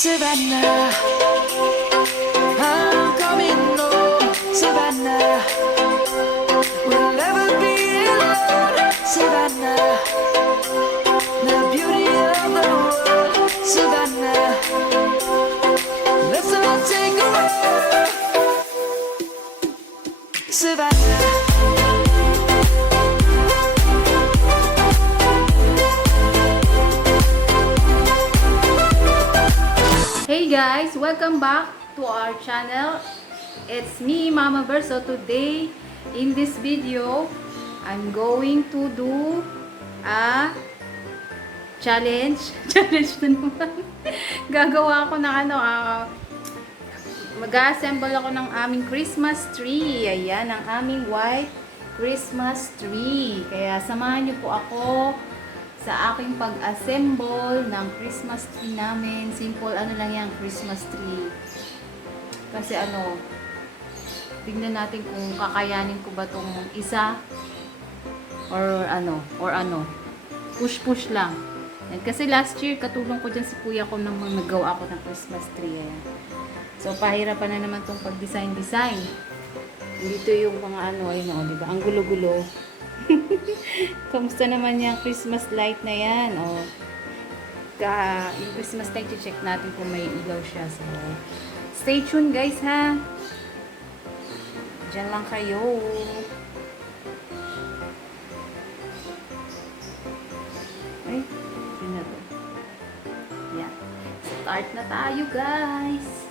Savannah, I'm coming home, Savannah. We'll never be alone, Savannah. The beauty of the world, Savannah. Let's all take a walk, Savannah. Hey guys, welcome back to our channel. It's me, Mama Verso. Today, in this video, I'm going to do a challenge. Challenge na naman. Gagawa ako ng mag-assemble ako ng aming Christmas tree. Ayan, ang aming white Christmas tree. Kaya samahan niyo po ako sa aking pag-assemble ng Christmas tree namin. Simple, lang yan, Christmas tree. Kasi tingnan natin kung kakayanin ko ba tong isa or push lang. And kasi last year, katulong ko dyan si kuya ko nang nagawa ako ng Christmas tree. Ayan. So, pahirapan na naman tong pag-design. Dito yung mga diba? Ang gulo-gulo. Kamusta naman yung Christmas light na yan? Yung Christmas light, check natin kung may ilaw siya. So, stay tuned guys ha. Diyan lang kayo. Ay, yun na to. Yan. Start na tayo guys.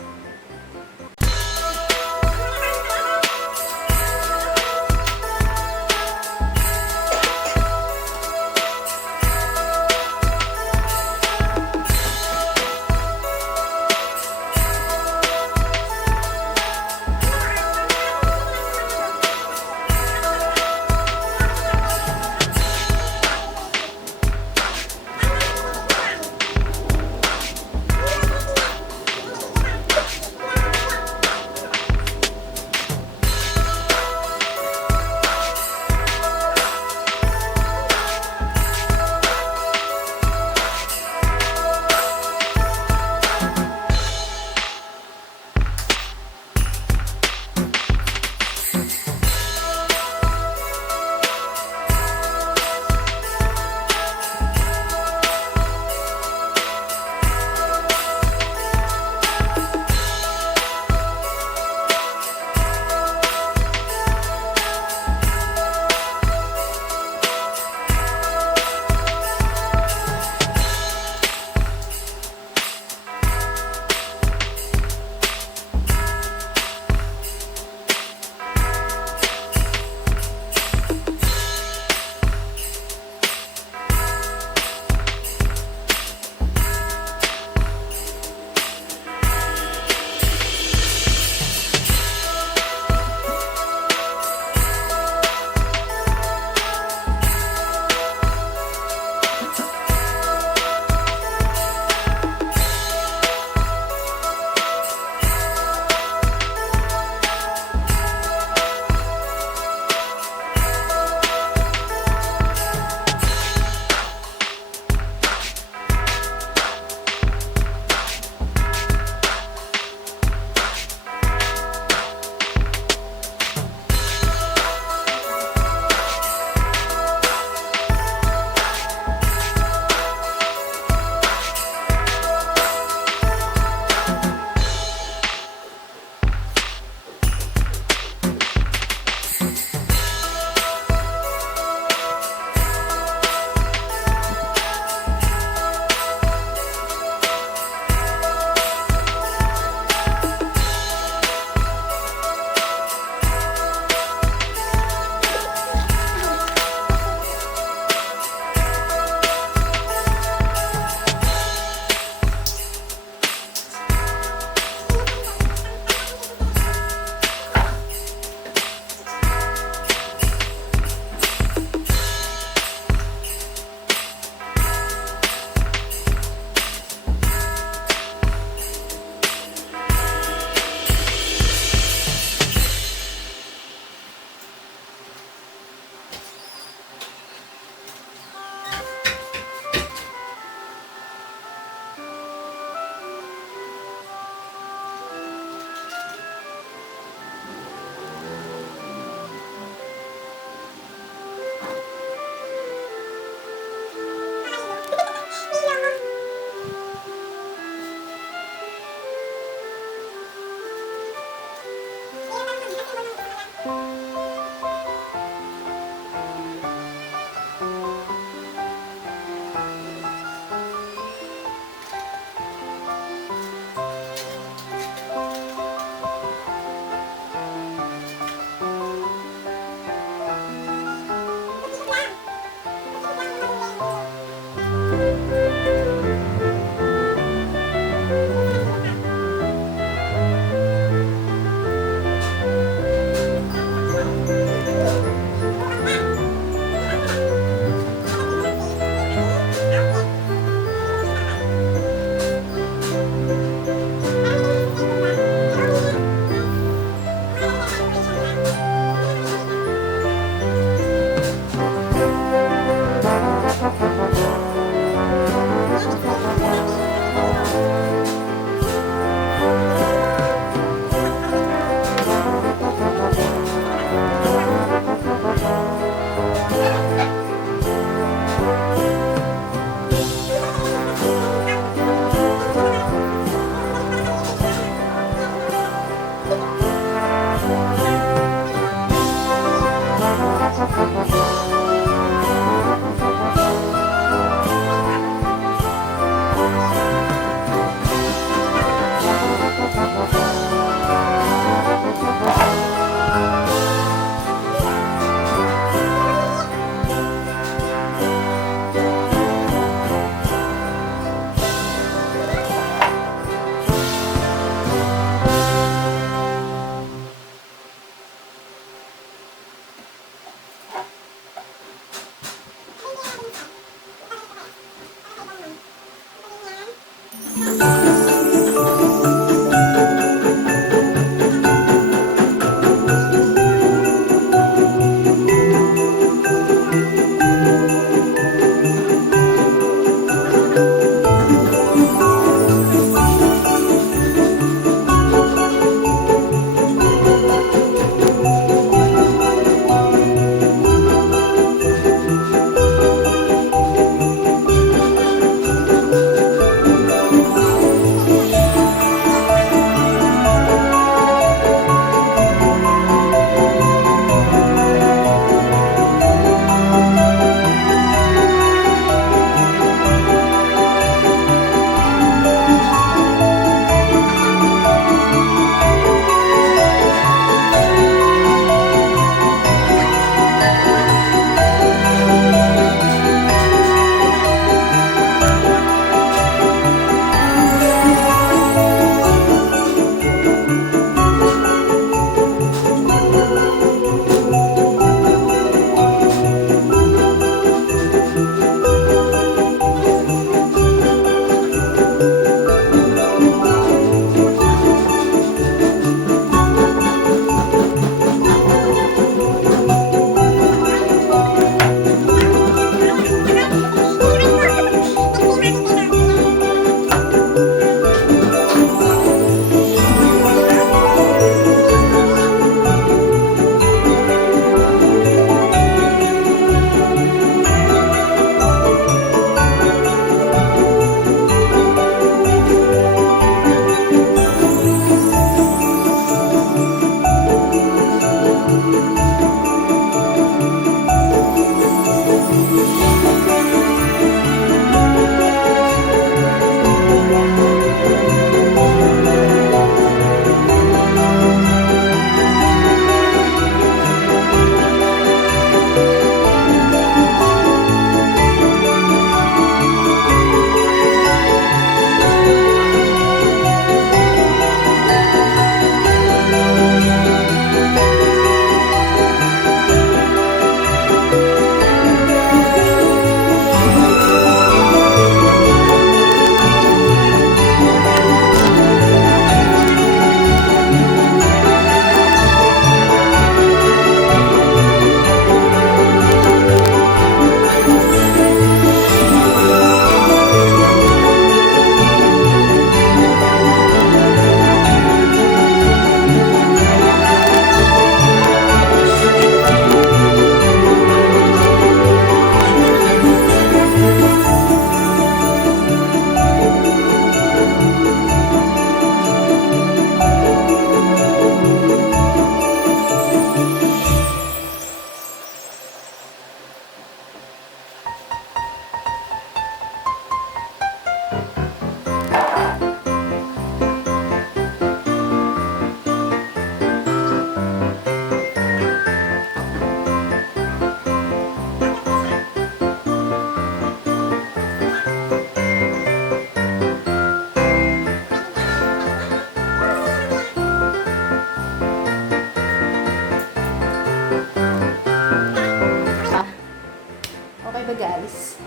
Okay ba guys?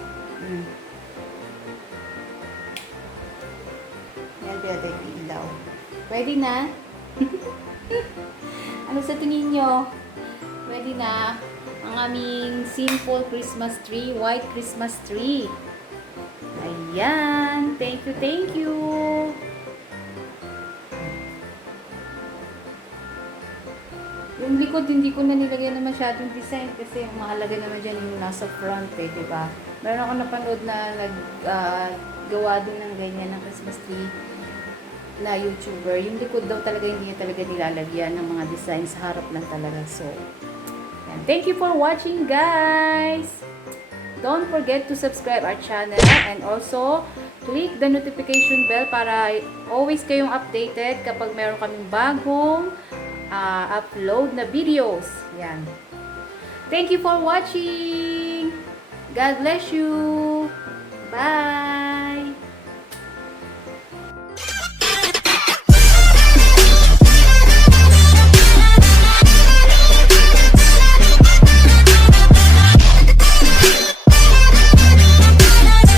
Yan, pwede yung ilaw. Pwede na? Ano sa tingin nyo? Pwede na ang aming simple Christmas tree, white Christmas tree. Ayan. Thank you, thank you. Yung likod, hindi ko na nilagyan na masyadong design kasi ang mahalaga naman dyan yung nasa front eh, di ba? Meron ako napanood na gawa din ng ganyan ng Christmas tree na YouTuber. Yung likod daw talaga hindi niya talaga nilalagyan ng mga design, sa harap lang talaga. So, and thank you for watching guys! Don't forget to subscribe our channel and also click the notification bell para always kayong updated kapag meron kaming bagong upload na videos. Yan. Thank you for watching. God bless you. Bye.